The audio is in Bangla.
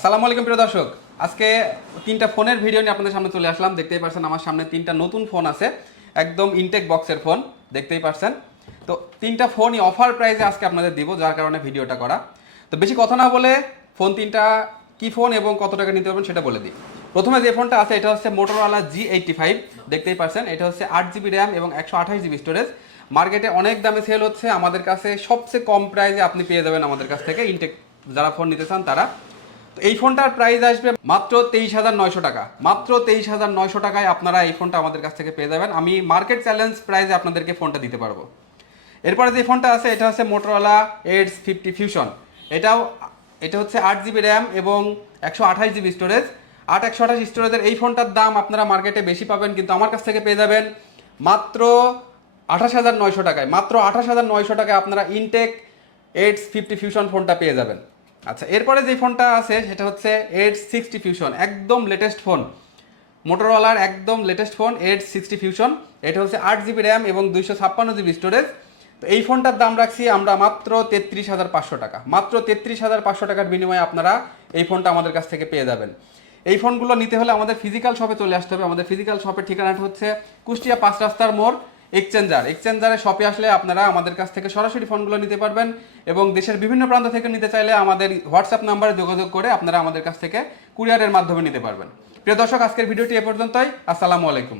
আসসালামু আলাইকুম প্রিয় দর্শক। আজকে তিনটা ফোনের ভিডিও নিয়ে আপনাদের সামনে চলে আসলাম। দেখতেই পারছেন আমার সামনে তিনটা নতুন ফোন আছে। একদম ইনটেক বক্সের ফোন, দেখতেই পারছেন। তো তিনটা ফোনই অফার প্রাইসে আজকে আপনাদের দিব, যার কারণে ভিডিওটা করা। তো বেশি কথা না বলে ফোন তিনটা, কি ফোন এবং কত টাকা নিতে পারবেন সেটা বলে দিই। প্রথমে যে ফোনটা আছে, এটা হচ্ছে মোটরওয়ালা জি এইটটি ফাইভ দেখতেই পারছেন। এটা হচ্ছে আট জিবি র্যাম এবং একশো আঠাশ জিবি স্টোরেজ মার্কেটে অনেক দামে সেল হচ্ছে। আমাদের কাছে সবচেয়ে কম প্রাইসে আপনি পেয়ে যাবেন আমাদের কাছ থেকে। ইনটেক যারা ফোন নিতে চান তারা এই ফোনটার প্রাইস আসবে মাত্র তেইশ হাজার নয়শো টাকা। মাত্র তেইশ হাজার নয়শো টাকায় আপনারা এই ফোনটা আমাদের কাছ থেকে পেয়ে যাবেন। আমি মার্কেট চ্যালেঞ্জ প্রাইসে আপনাদেরকে ফোনটা দিতে পারব। এরপরে যে ফোনটা আছে, এটা হচ্ছে মোটরওয়ালা এইটস ফিফটি ফিউশন এটাও, এটা হচ্ছে আট জিবি র্যাম এবং একশো আঠাশ জিবি স্টোরেজ আট একশো আঠাশ স্টোরেজের এই ফোনটার দাম আপনারা মার্কেটে বেশি পাবেন, কিন্তু আমার কাছ থেকে পেয়ে যাবেন মাত্র আঠাশ হাজার নয়শো টাকায়। মাত্র আঠাশ হাজার নয়শো টাকায় আপনারা ইনটেক এইটস ফিফটি ফিউশন ফোনটা পেয়ে যাবেন। আচ্ছা এরপরে যে ফোনটা আছে, সেটা হচ্ছে এইটস সিক্সটি ফিউশন একদম লেটেস্ট ফোন মোটরওয়ালার একদম latest phone Edge sixty Fusion এটা হচ্ছে আট জিবি র্যাম এবং দুইশো ছাপ্পান্ন জিবি স্টোরেজ তো এই ফোনটার দাম রাখছি আমরা মাত্র তেত্রিশ হাজার পাঁচশো টাকা। মাত্র তেত্রিশ হাজার পাঁচশো টাকার বিনিময়ে আপনারা এই ফোনটা আমাদের কাছ থেকে পেয়ে যাবেন। এই ফোনগুলো নিতে হলে আমাদের ফিজিক্যাল শপে চলে আসতে হবে। আমাদের ফিজিক্যাল শপের ঠিকানাটা হচ্ছে কুষ্টিয়া পাঁচ রাস্তার মোড়। এক্সচেঞ্জার এক্সচেঞ্জারে শপে আসলে আপনারা আমাদের কাছ থেকে সরাসরি ফোনগুলো নিতে পারবেন এবং দেশের বিভিন্ন প্রান্ত থেকে নিতে চাইলে আমাদের হোয়াটসঅ্যাপ নাম্বারে যোগাযোগ করে আপনারা আমাদের কাছ থেকে কুরিয়ারের মাধ্যমে নিতে পারবেন। প্রিয় দর্শক, আজকের ভিডিওটি এ পর্যন্তই। আসসালামু আলাইকুম।